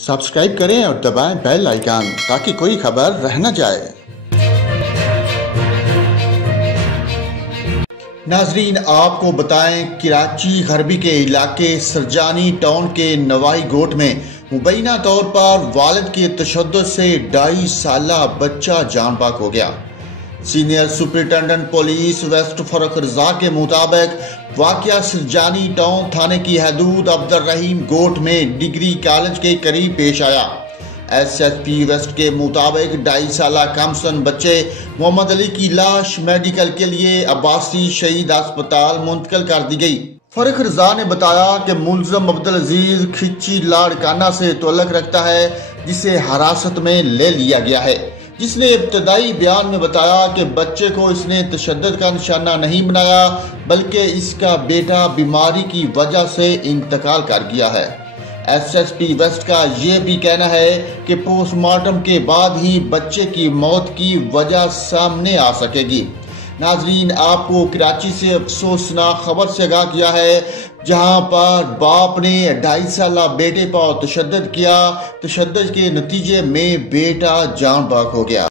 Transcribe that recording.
Subscribe کریں اور دبائیں bell icon تاکہ کوئی خبر رہ نہ جائے۔ ناظرین، آپ کو بتائیں کراچی غربی کے علاقے سرجانی ٹاؤن کے نوائی گوٹ میں مبینہ طور پر والد کے تشدد سے 2.5 سالہ بچہ جان بحق ہو گیا۔ Senior superintendent police west Farrukh Raza کے مطابق واقعہ سرجانی ٹاؤن تھانے کی حدود عبدالرحیم گوٹ میں ڈگری کالج کے قریب پیش آیا۔ ایس ایس پی ویسٹ کے مطابق 2.5 سالہ کم سن بچے محمد علی کی لاش میڈیکل کے لیے عباسی شہید ہسپتال منتقل کر دی گئی۔ فرخ رضا نے بتایا کہ ملزم عبدالعزیز کھچی لاڑکانہ سے تعلق رکھتا ہے، جسے حراست میں لے لیا گیا ہے، جس نے ابتدائی بیان میں بتایا کہ بچے کو اس نے تشدد کا نشانہ نہیں بنایا بلکہ اس کا بیٹا بیماری کی وجہ سے انتقال کر گیا ہے۔ ایس ایس پی ویسٹ کا یہ بھی کہنا ہے کہ پوسٹ مارٹم کے بعد ہی بچے کی موت کی وجہ سامنے آ سکے گی۔ ناظرین، آپ کو کراچی سے افسوسناک خبر سے آگاہ کیا ہے، جہاں پر باپ نے 2.5 سالہ بیٹے پر تشدد کیا۔ تشدد کے نتیجے میں بیٹا جان بحق ہو گیا۔